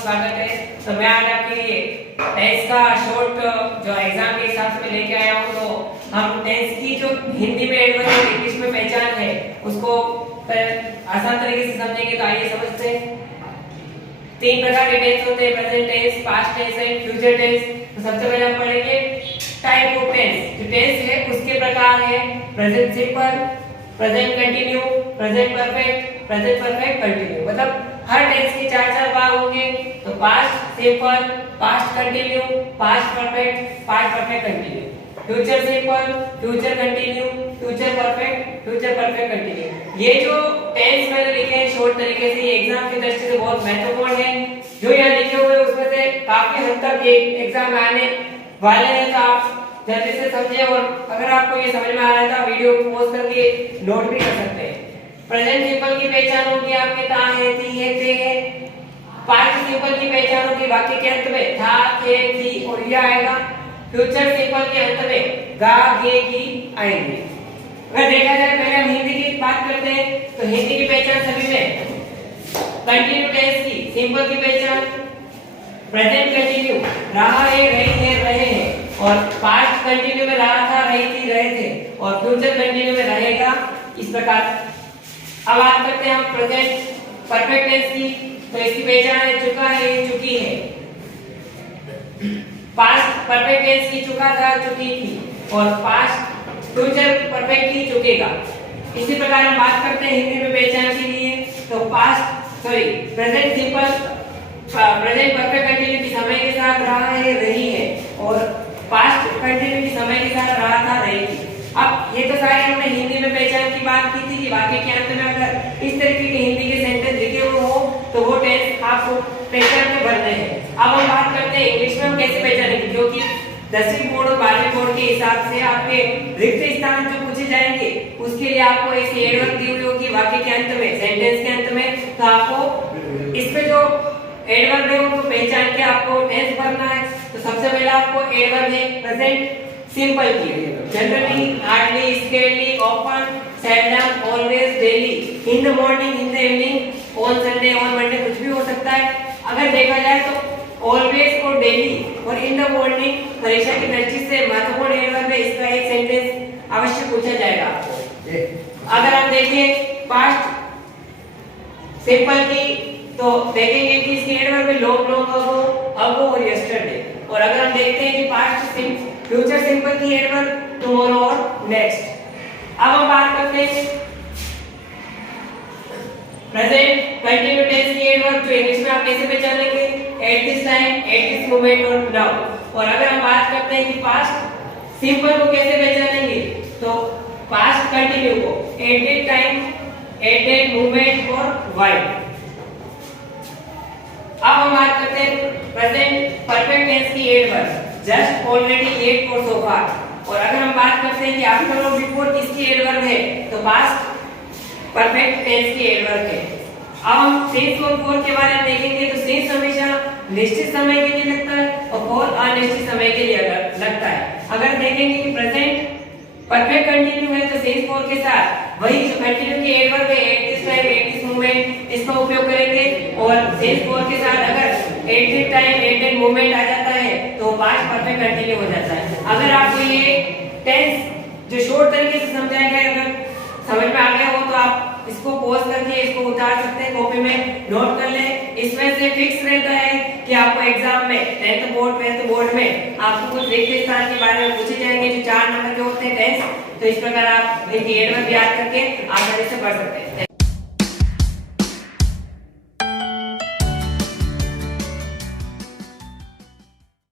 स्वागत है। तो मैं आज आपके लिए टेंस का शॉर्ट जो एग्जाम के हिसाब से लेके आया हूँ। तो हम टेंस की जो हिंदी में एडवर्ब और इंग्लिश में पहचान है उसको आसान तरीके से समझेंगे। तो आइए समझते हैं। तीन प्रकार के टेंस होते हैं, present tense, past tense and future tense. तो सबसे पहले हम पढ़ेंगे टाइप ऑफ टेंस। जो टेंस है उसके प्रकार है present simple, present continue, present perfect, present perfect continue. मतलब हर टेंस के चार भाग होंगे। तो past simple, past continue, past perfect, past perfect continue, future simple, future continue, future perfect, future perfect continue. ये जो टेंस मैंने लिखे हैं शॉर्ट तरीके से, ये एग्जाम की दृष्टि से बहुत महत्वपूर्ण है। जो यहाँ लिखे हुए उसमें से काफी हद तक ये एग्जाम में आने वाले हैं। तो आप जल्दी से समझिए, और अगर आपको ये समझ में आ रहा है तो वीडियो को पॉज करके नोट भी कर सकते हैं। प्रेजेंट सिंपल की पहचान होगी आपके ता है, थी है, थे है। पास्ट सिंपल की पहचान होगी वाक्य के अंत में था, थे, थी और ये आएगा। फ्यूचर सिंपल के अंत में गा, गे, की आएंगे। अगर देखा जाए पहले हम हिंदी की बात करते हैं तो हिंदी की पहचान सभी में कंटिन्यू टेंस की सिंपल की पहचान प्रेजेंट कंटिन्यू रहा है, रही है, रहे हैं। और पास्ट कंटिन्यू में रहा था, रही थी, रहे थे। और फ्यूचर कंटिन्यू में रहेगा। इस प्रकार अब बात करते हैं हम प्रेजेंट परफेक्ट टेंस की। तो इसकी पहचान है चुका है, चुकी है। पास्ट परफेक्ट टेंस की चुका था, चुकी थी। और पास्ट फ्यूचर परफेक्ट की चुकेगा। इसी प्रकार हम बात करते हैं हिंदी में पहचान के लिए। तो present simple, present perfect continue की समय के साथ रहा है, रही है। और पास्ट कंटिन्यू की समय के साथ रहा था, रही थी। अब ये तो सारे हमने हिंदी में पहचान की बात की थी कि वाक्य के अंत में अगर इस तरीके के हिंदी के सेंटेंस लिखे हुए हो तो वो टेंस आपको पहचान के भरने हैं। अब हम बात करते हैं इंग्लिश में हम कैसे पहचानेंगे, क्योंकि 10वीं बोर्ड और 12वीं बोर्ड के हिसाब से आपके रिक्त स्थान जो पूछे जाएंगे उसके लिए आपको ऐसी एडवर्ब दी हुई होगी वाक्य के अंत में, सेंटेंस के अंत में। तो आपको इस पे जो एडवर्ब है उनको पहचान के आपको टेंस भरना है। तो सबसे पहले आपको एडवर्ब है प्रेजेंट सिंपल की, generally, hardly, scarcely, often, seldom, always, daily, in the morning, in the evening, on Sunday, on Monday, कुछ भी हो सकता है। अगर देखा जाए तो ऑलवेज और डेली और इन द मॉर्निंग परीक्षा की दृष्टि से महत्वपूर्ण एडवर्ब है। इसका एक सेंटेंस अवश्य पूछा जाएगा आपको। अगर आप देखें पास्ट सिंपल की तो देखेंगे कि इसकी एडवर्ब है लॉन्ग, लॉन्ग अगो, अगो और यस्टरडे। और अगर हम देखते हैं कि पास्ट फ्यूचर सिंपल की एडवर्ब टुमारो और नेक्स्ट। अब हम बात करते हैं प्रेजेंट कंटिन्यू टेंस की एडवर्ब जो इंग्लिश में आप कैसे पहचानेंगे, eight this time, at this moment और नाउ। और अगर हम बात करते हैं कि पास्ट सिंपल को कैसे पहचानेंगे, तो पास्ट कंटिन्यू को at that time, at that moment और व्हाइल। अब हम बात करते हैं प्रेजेंट परफेक्ट टेंस की एडवर्ब जस्ट, ऑलरेडी, येट और सो फार। और अगर हम बात करते हैं कि आफ्टर और बिफोर किसकी एडवर्ब है, तो पास्ट परफेक्ट टेंस की एडवर्ब है। अब हम सिंस और फॉर के बारे में देखेंगे। तो सिंस हमेशा निश्चित समय के लिए लगता है और फॉर अनिश्चित समय के लिए लगता है। अगर देखेंगे कि प्रेजेंट परफेक्ट कंटिन्यू है तो सिंस फॉर के साथ वही जो कंटिन्यू की एडवर्ब है at this time, at this moment, इसका उपयोग करेंगे। और सिंस फॉर के साथ अगर at this time, at this moment आ जाता है तो पास्ट परफेक्ट कंटिन्यू हो जाता है। अगर आपको ये टेंस जो शॉर्ट तरीके से समझाया गया अगर समझ में आ गया हो तो आप इसको पॉज करके इसको उतार सकते हैं, कॉपी में नोट कर लें। इसमें से फिक्स रहता है कि आपको एग्जाम में 10th बोर्ड, 12th बोर्ड में आपको कुछ रिक्त स्थान के बारे में पूछे जाएंगे जो 4 नंबर के होते हैं टेंस। तो इस प्रकार आप इनकी एडवर्ब याद करके आसानी से पढ़ सकते हैं।